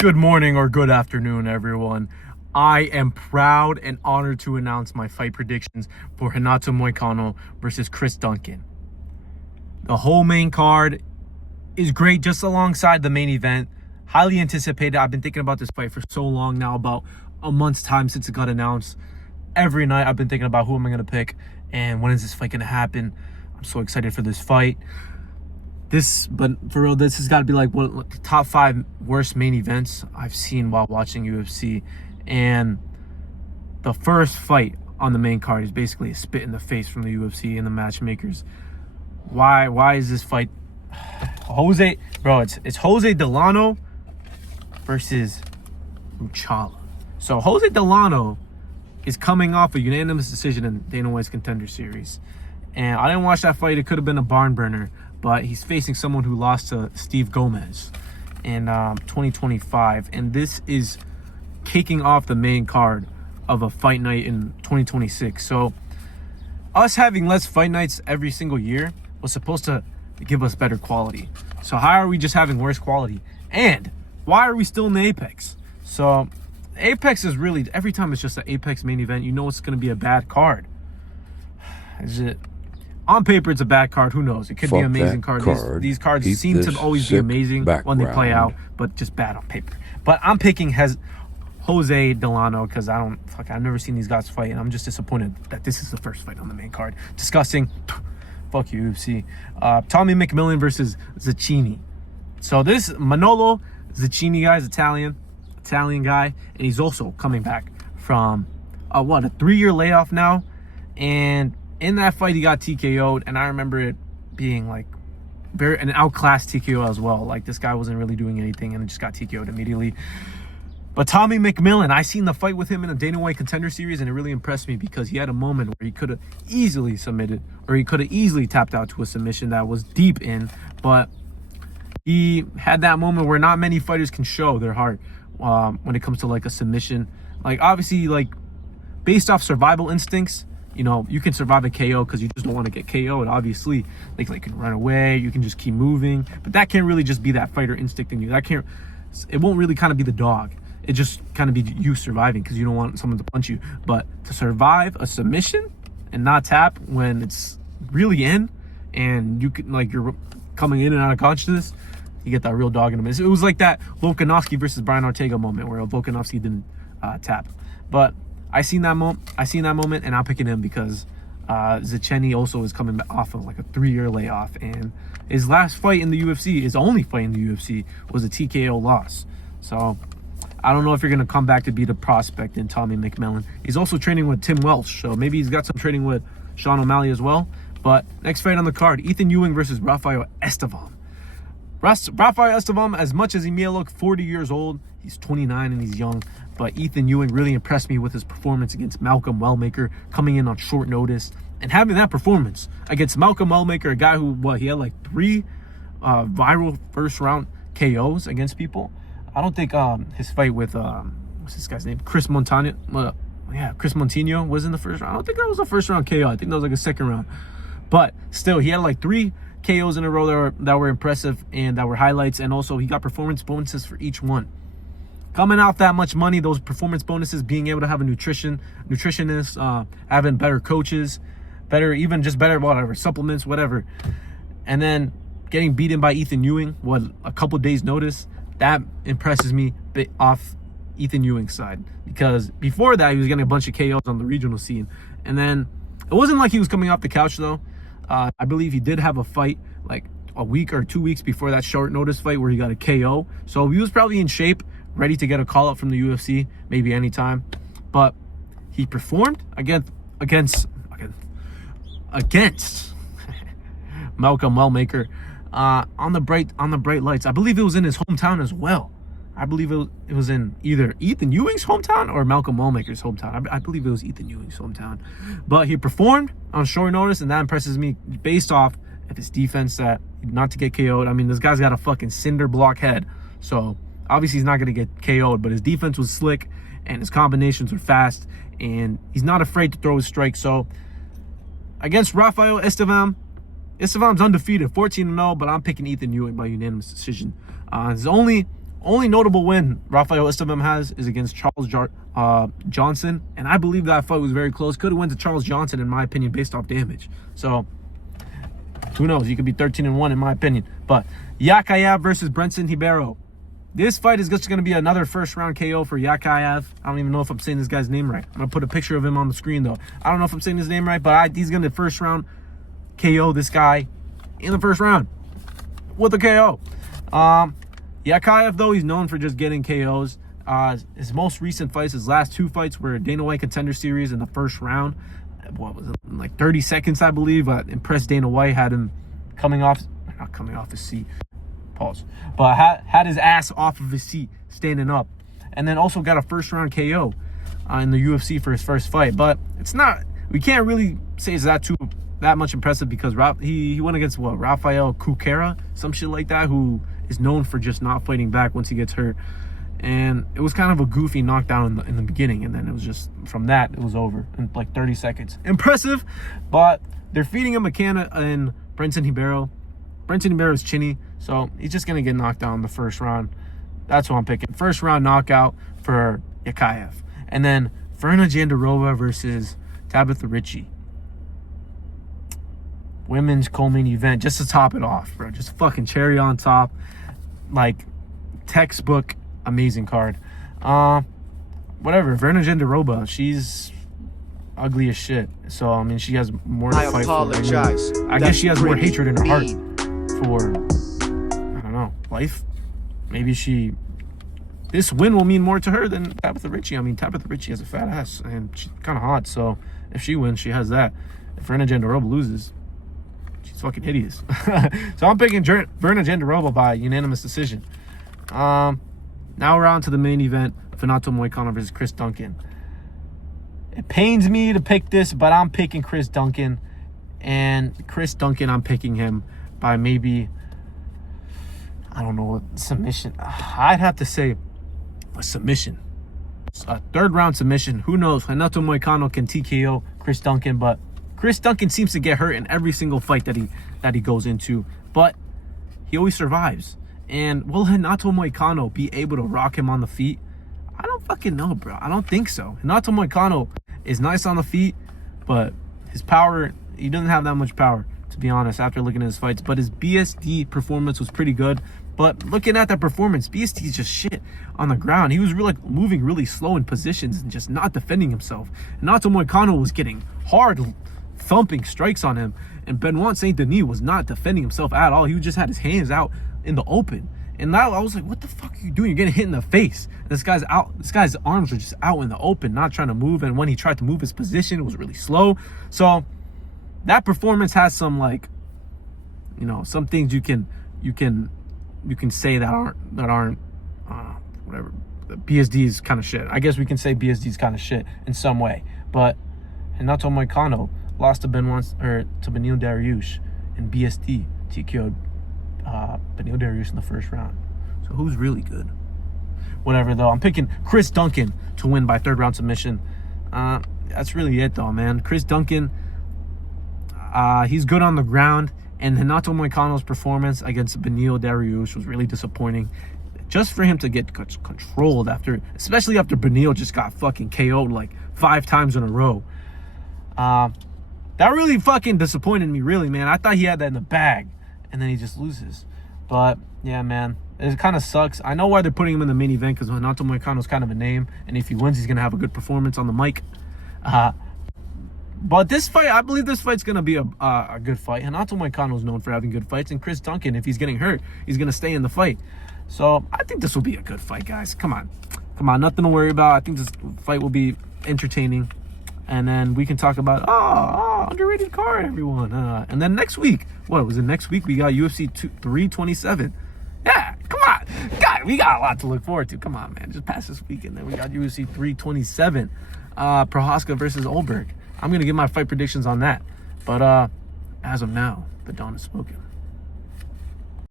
Good morning or good afternoon, everyone. I am proud and honored to announce my fight predictions for Renato Moicano versus Chris Duncan. The whole main card is great just alongside the main event. Highly anticipated. I've been thinking about this fight for so long now, about a month's time since it got announced. Every night I've been thinking about who am I going to pick and when is this fight going to happen. I'm so excited for this fight. But for real, this has got to be like one of the top 5 worst main events I've seen while watching UFC. And the first fight on the main card is basically a spit in the face from the UFC and the matchmakers. Why is this fight it's Jose Delano versus Uchala. So Jose Delano is coming off a unanimous decision in Dana White's Contender Series. And I didn't watch that fight. It could have been a barn burner. But he's facing someone who lost to Steve Gomez in 2025. And this is kicking off the main card of a fight night in 2026. So us having less fight nights every single year was supposed to give us better quality. So how are we just having worse quality? And why are we still in the Apex? So Apex is really, every time it's just an Apex main event, you know it's going to be a bad card. Is it? On paper, it's a bad card. Who knows? It could be an amazing card. These cards seem to always be amazing when they play out, but just bad on paper. But I'm picking Jose Delano because I've never seen these guys fight, and I'm just disappointed that this is the first fight on the main card. Disgusting. Fuck you, UFC. Tommy McMillan versus Zacchini. So this Manolo Zacchini guy is Italian guy, and he's also coming back from a 3-year layoff now, and in that fight, he got TKO'd, and I remember it being like an outclassed TKO as well. Like, this guy wasn't really doing anything, and just got TKO'd immediately. But Tommy McMillan, I seen the fight with him in a Dana White Contender Series, and it really impressed me because he had a moment where he could have easily submitted, or he could have easily tapped out to a submission that was deep in, but he had that moment where not many fighters can show their heart when it comes to like a submission. Like, obviously, like, based off survival instincts, you know, you can survive a KO because you just don't want to get KO'd. Obviously, like you can run away, you can just keep moving, but that can't really just be that fighter instinct in you. It won't really kind of be the dog. It just kind of be you surviving because you don't want someone to punch you. But to survive a submission and not tap when it's really in, and you can, like, you're coming in and out of consciousness, you get that real dog in him. It was like that Volkanovski versus Brian Ortega moment where Volkanovski didn't tap. But I seen that moment, and I'm picking him because Zacchini also is coming off of like a 3-year layoff, and his last fight in the UFC, his only fight in the UFC, was a TKO loss. So I don't know if you're gonna come back to be the prospect in Tommy McMillan. He's also training with Tim Welsh, so maybe he's got some training with Sean O'Malley as well. But next fight on the card, Ethan Ewing versus Rafael Estevam. Rafael Estevam, as much as he may look 40 years old, he's 29 and he's young. But Ethan Ewing really impressed me with his performance against Malcolm Wellmaker, coming in on short notice. And having that performance against Malcolm Wellmaker, a guy who, he had like 3 viral first-round KOs against people. I don't think his fight with, what's this guy's name? Chris Montano was in the first round. I don't think that was a first-round KO. I think that was like a second round. But still, he had like 3 KOs in a row that were impressive and that were highlights. And also, he got performance bonuses for each one. Coming off that much money, those performance bonuses, being able to have a nutritionist, having better coaches, better whatever, supplements, whatever. And then getting beaten by Ethan Ewing, a couple days notice, that impresses me off Ethan Ewing's side. Because before that, he was getting a bunch of KOs on the regional scene. And then it wasn't like he was coming off the couch, though. I believe he did have a fight like a week or 2 weeks before that short notice fight where he got a KO. So he was probably in shape, ready to get a call up from the UFC, maybe anytime. But he performed against Malcolm Wellmaker on the bright lights. I believe it was in his hometown as well. I believe it was in either Ethan Ewing's hometown or Malcolm Wellmaker's hometown. I believe it was Ethan Ewing's hometown. But he performed on short notice, and that impresses me based off of his defense, that not to get KO'd. I mean, this guy's got a fucking cinder block head. So obviously he's not going to get KO'd, but his defense was slick, and his combinations were fast, and he's not afraid to throw his strikes. So against Rafael Estevam, Estevam's undefeated, 14-0, but I'm picking Ethan Ewing by unanimous decision. His only Only notable win Rafael Esteban has is against Charles Johnson, and I believe that fight was very close. Could have went to Charles Johnson, in my opinion, based off damage. So, who knows? He could be 13-1, in my opinion. But Yakayev versus Brenson Ribeiro. This fight is just going to be another first-round KO for Yakayev. I don't even know if I'm saying this guy's name right. I'm going to put a picture of him on the screen, though. I don't know if I'm saying his name right, but he's going to first-round KO this guy in the first round with a KO. Yakayev, though, he's known for just getting KOs. His most recent fights, his last 2 fights, were Dana White Contender Series in the first round. What was it, like 30 seconds, I believe. Impressed Dana White, had him not coming off his seat. Pause. But had his ass off of his seat, standing up. And then also got a first-round KO in the UFC for his first fight. But it's not, we can't really say it's that much impressive because he went against, Rafael Cuquera, some shit like that, who is known for just not fighting back once he gets hurt. And it was kind of a goofy knockdown in the beginning, and then it was just, from that, it was over in like 30 seconds. Impressive, but they're feeding him McCann and Brenson Ribeiro. Brenson Ribeiro is chinny, so he's just going to get knocked out in the first round. That's what I'm picking. First round knockout for Yakayev. And then Verna Jandiroba versus Tabitha Ricci. Women's co-main event, just to top it off, bro. Just fucking cherry on top. Like, textbook amazing card. Whatever. Verna Jandiroba, she's ugly as shit. So, I mean, she has more to fight for. I guess she has more hatred in her heart for, I don't know, life. Maybe this win will mean more to her than Tabitha Ricci. I mean, Tabitha Ricci has a fat ass, and she's kind of hot. So, if she wins, she has that. If Verna Jandiroba loses, she's fucking hideous. So I'm picking Verna Jandiroba by unanimous decision. Now we're on to the main event, Renato Moicano versus Chris Duncan. It pains me to pick this, but I'm picking Chris Duncan. And Chris Duncan, I'm picking him by maybe, I don't know, what submission. I'd have to say a submission. A third round submission. Who knows? Renato Moicano can TKO Chris Duncan, but Chris Duncan seems to get hurt in every single fight that he goes into, but he always survives. And will Renato Moicano be able to rock him on the feet? I don't fucking know, bro. I don't think so. Renato Moicano is nice on the feet, but his power, he doesn't have that much power, to be honest, after looking at his fights. But his BSD performance was pretty good. But looking at that performance, BSD is just shit on the ground. He was really moving really slow in positions and just not defending himself. Renato Moicano was getting hard thumping strikes on him, and Benoit Saint Denis was not defending himself at all. He just had his hands out in the open, and now I was like, what the fuck are you doing? You're getting hit in the face. This guy's arms are just out in the open, not trying to move, and when he tried to move his position, it was really slow. So that performance has some, like, you know, some things you can say that aren't whatever. BSD is kind of shit. I guess we can say BSD is kind of shit in some way, but Renato Moicano lost to Beneil Dariush, and BSD TKO'd Beneil Dariush in the first round. So who's really good? Whatever, though. I'm picking Chris Duncan to win by third round submission. That's really it, though, man. Chris Duncan, he's good on the ground, and Renato Moicano's performance against Beneil Dariush was really disappointing. Just for him to get controlled especially after Beneil just got fucking KO'd like 5 times in a row. That really fucking disappointed me, really, man. I thought he had that in the bag, and then he just loses. But, yeah, man, it kind of sucks. I know why they're putting him in the main event, because Renato Moicano's kind of a name, and if he wins, he's going to have a good performance on the mic. But this fight, I believe this fight's going to be a good fight. Renato Moicano's known for having good fights, and Chris Duncan, if he's getting hurt, he's going to stay in the fight. So I think this will be a good fight, guys. Come on, nothing to worry about. I think this fight will be entertaining. And then we can talk about, underrated card, everyone. And then next week, what was it? Next week, we got UFC 327. Yeah, come on. God, we got a lot to look forward to. Come on, man. Just pass this week. And then we got UFC 327. Prohaska versus Olberg. I'm going to give my fight predictions on that. But as of now, the dawn is spoken.